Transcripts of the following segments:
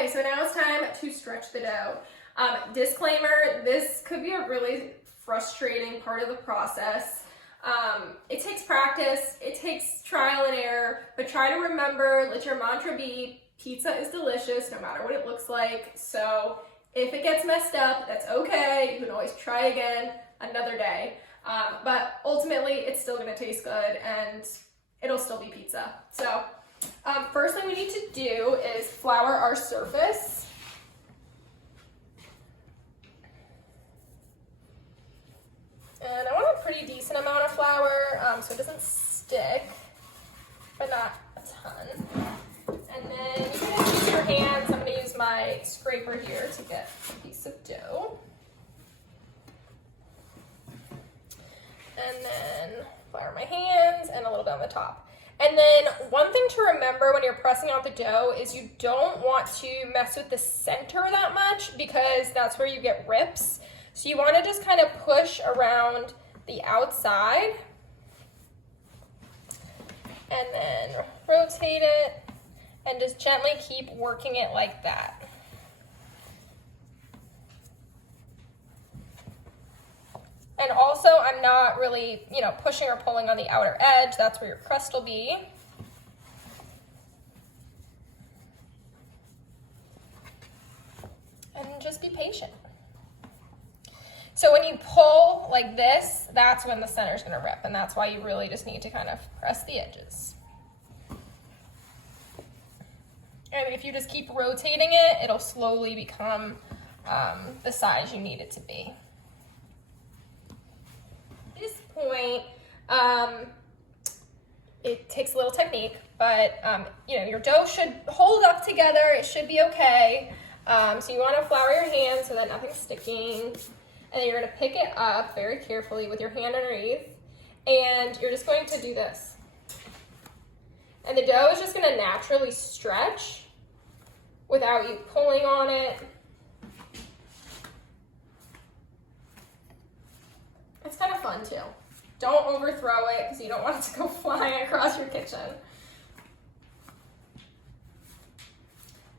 Okay, so now it's time to stretch the dough. Disclaimer, this could be a really frustrating part of the process. It takes practice, it takes trial and error, but try to remember, let your mantra be, pizza is delicious no matter what it looks like. So if it gets messed up, that's okay. You can always try again another day. But ultimately, it's still gonna taste good and it'll still be pizza. So first thing we need to do is flour our surface. And I want a pretty decent amount of flour so it doesn't stick, but not a ton. And then you can use your hands. I'm going to use my scraper here to get a piece of dough. And then flour my hands and a little bit on the top. And then one thing to remember when you're pressing out the dough is you don't want to mess with the center that much because that's where you get rips. So you want to just kind of push around the outside and then rotate it and just gently keep working it like that. And also, I'm not really, pushing or pulling on the outer edge. That's where your crust will be. And just be patient. So when you pull like this, that's when the center is going to rip, and that's why you really just need to kind of press the edges. And if you just keep rotating it, it'll slowly become the size you need it to be. At this point, it takes a little technique, but your dough should hold up together. It should be okay. So you want to flour your hands so that nothing's sticking. And then you're going to pick it up very carefully with your hand underneath, and you're just going to do this. And the dough is just going to naturally stretch without you pulling on it. It's kind of fun too. Don't overthrow it because you don't want it to go flying across your kitchen.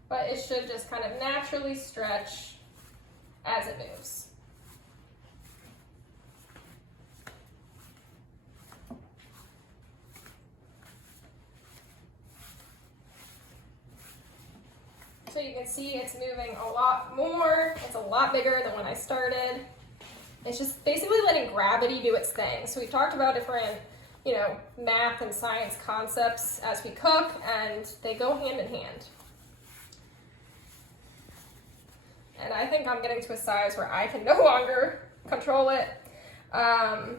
But it should just kind of naturally stretch as it moves. So you can see it's moving a lot more. It's a lot bigger than when I started. It's just basically letting gravity do its thing. So we talked about different, math and science concepts as we cook, and they go hand in hand. And I think I'm getting to a size where I can no longer control it. All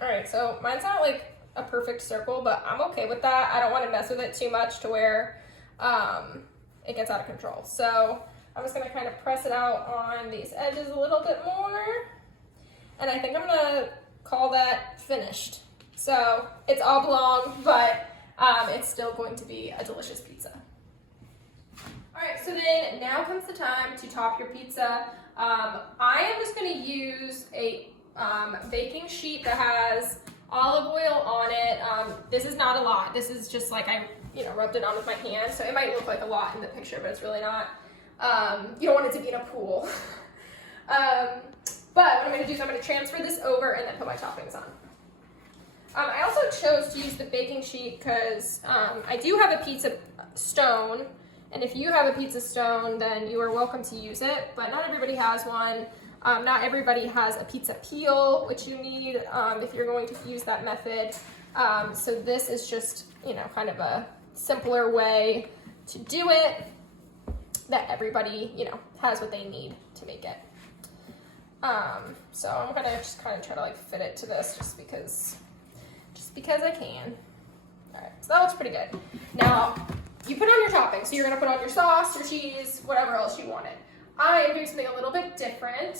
right, so mine's not like a perfect circle, but I'm okay with that. I don't want to mess with it too much to where it gets out of control. So I'm just going to kind of press it out on these edges a little bit more. And I think I'm going to call that finished. So it's oblong, but it's still going to be a delicious pizza. All right, so then now comes the time to top your pizza. I am just going to use a baking sheet that has olive oil on it. This is not a lot. This is just like I rubbed it on with my hand, so it might look like a lot in the picture, but it's really not. You don't want it to be in a pool. But what I'm going to do is I'm going to transfer this over and then put my toppings on. I also chose to use the baking sheet because I do have a pizza stone, and if you have a pizza stone, then you are welcome to use it, but not everybody has one. Not everybody has a pizza peel, which you need if you're going to use that method. So this is just, kind of a simpler way to do it that everybody, has what they need to make it. So I'm gonna just kind of try to like fit it to this just because I can. All right, so that looks pretty good. Now, you put on your toppings. So you're gonna put on your sauce, your cheese, whatever else you wanted. I am doing something a little bit different.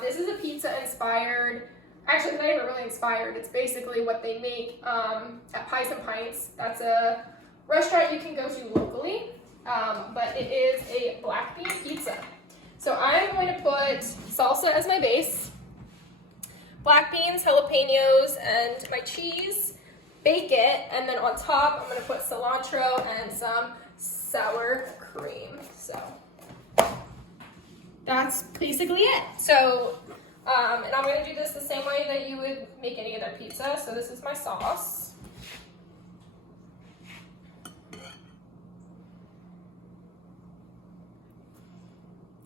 This is a pizza inspired, actually not even really inspired, it's basically what they make at Pies and Pints. That's a restaurant you can go to locally, but it is a black bean pizza. So I'm going to put salsa as my base, black beans, jalapenos, and my cheese, bake it, and then on top I'm going to put cilantro and some sour cream. So that's basically it. So, and I'm gonna do this the same way that you would make any other pizza. So this is my sauce.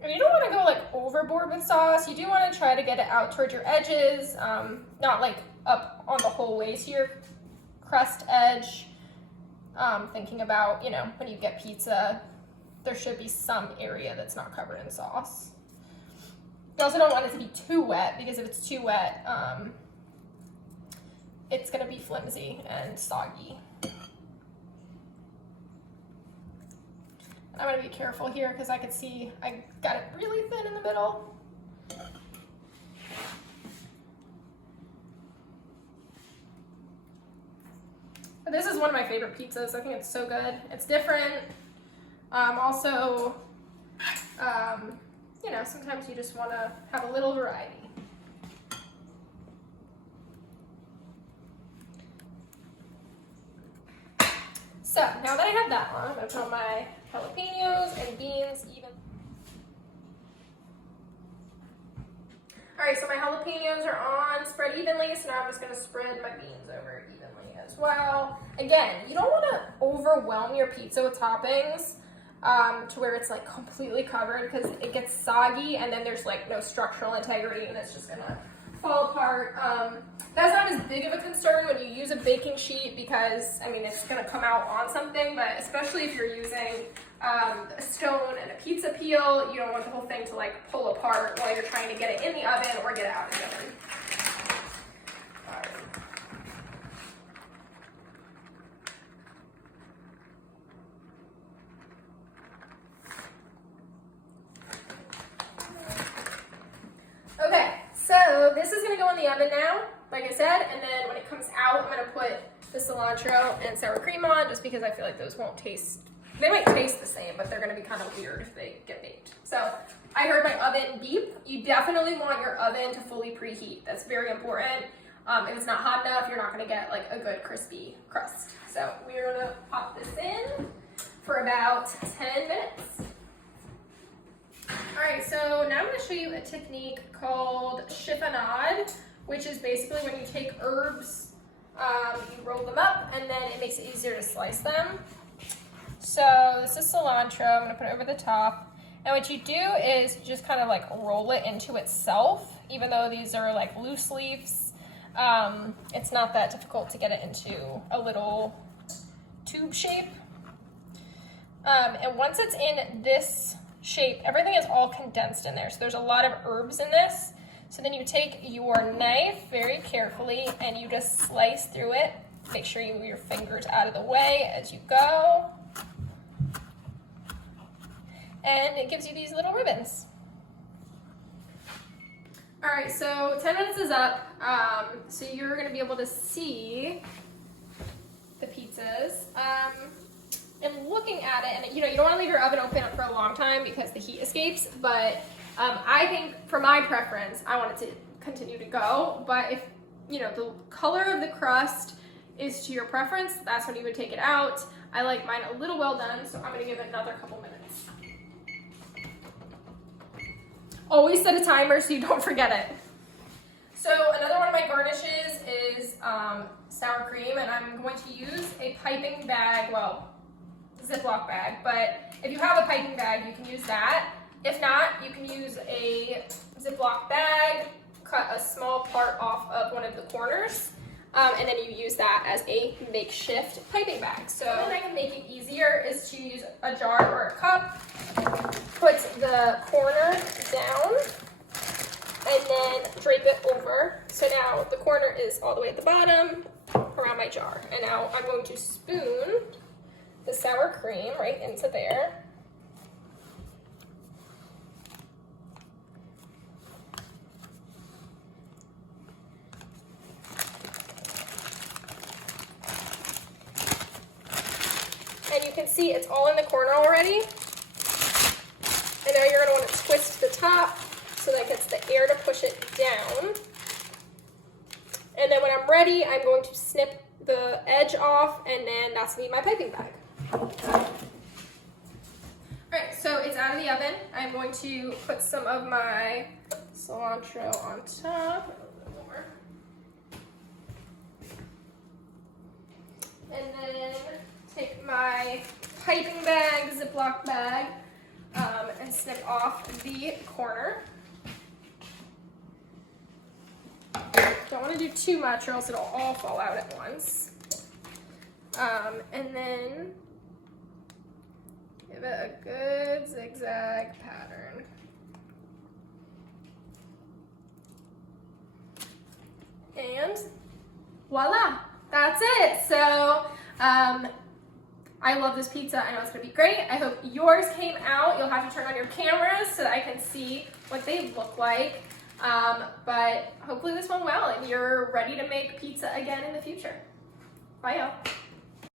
And you don't want to go like overboard with sauce. You do want to try to get it out towards your edges, not like up on the whole way to your crust edge. Thinking about, you know, when you get pizza, there should be some area that's not covered in sauce. You also don't want it to be too wet, because if it's too wet, it's gonna be flimsy and soggy. I'm gonna be careful here because I can see I got it really thin in the middle. But this is one of my favorite pizzas. I think it's so good. It's different. Also, you know, sometimes you just want to have a little variety. So now that I have that on, I'm gonna put on my jalapenos and beans even. All right, so my jalapenos are on, spread evenly, so now I'm just gonna spread my beans over evenly as well. Again, you don't wanna overwhelm your pizza with toppings to where it's like completely covered, because it gets soggy and then there's like no structural integrity and it's just gonna fall apart. That's not as big of a concern when you use a baking sheet, because I mean it's gonna come out on something, but especially if you're using a stone and a pizza peel, you don't want the whole thing to like pull apart while you're trying to get it in the oven or get it out of the oven. Okay, so this is gonna go in the oven now, like I said, and then when it comes out, I'm gonna put the cilantro and sour cream on, just because I feel like those won't taste, they might taste the same, but they're gonna be kind of weird if they get baked. So I heard my oven beep. You definitely want your oven to fully preheat. That's very important. If it's not hot enough, you're not gonna get like a good crispy crust. So we're gonna pop this in for about 10 minutes. All right, so now I'm gonna show you a technique called chiffonade, which is basically when you take herbs, you roll them up, and then it makes it easier to slice them. So this is cilantro, I'm gonna put it over the top. And what you do is just kind of like roll it into itself, even though these are like loose leaves. It's not that difficult to get it into a little tube shape. And once it's in this shape, everything is all condensed in there. So there's a lot of herbs in this. So then you take your knife very carefully and you just slice through it. Make sure you move your fingers out of the way as you go. And it gives you these little ribbons. All right, so 10 minutes is up. So you're gonna be able to see the pizzas. And looking at it, and you know, you don't want to leave your oven open for a long time because the heat escapes, but I think for my preference, I want it to continue to go. But if, you know, the color of the crust is to your preference, that's when you would take it out. I like mine a little well done, so I'm gonna give it another couple minutes. Always set a timer so you don't forget it. So another one of my garnishes is sour cream, and I'm going to use a piping bag, well, Ziploc bag, but if you have a piping bag, you can use that. If not, you can use a Ziploc bag, cut a small part off of one of the corners, and then you use that as a makeshift piping bag. So then I can make it easier is to use a jar or a cup, put the corner down, and then drape it over. So now the corner is all the way at the bottom around my jar. And now I'm going to spoon the sour cream right into there. And you can see it's all in the corner already. And now you're going to want to twist the top so that gets the air to push it down. And then when I'm ready, I'm going to snip the edge off, and then that's going to be my piping bag. out of the oven. I'm going to put some of my cilantro on top. A little more. And then take my piping bag, Ziploc bag, and snip off the corner. Don't want to do too much or else it'll all fall out at once. And then give it a good zigzag pattern. And voila, that's it. So I love this pizza. I know it's gonna be great. I hope yours came out. You'll have to turn on your cameras so that I can see what they look like. But hopefully this went well and you're ready to make pizza again in the future. Bye y'all.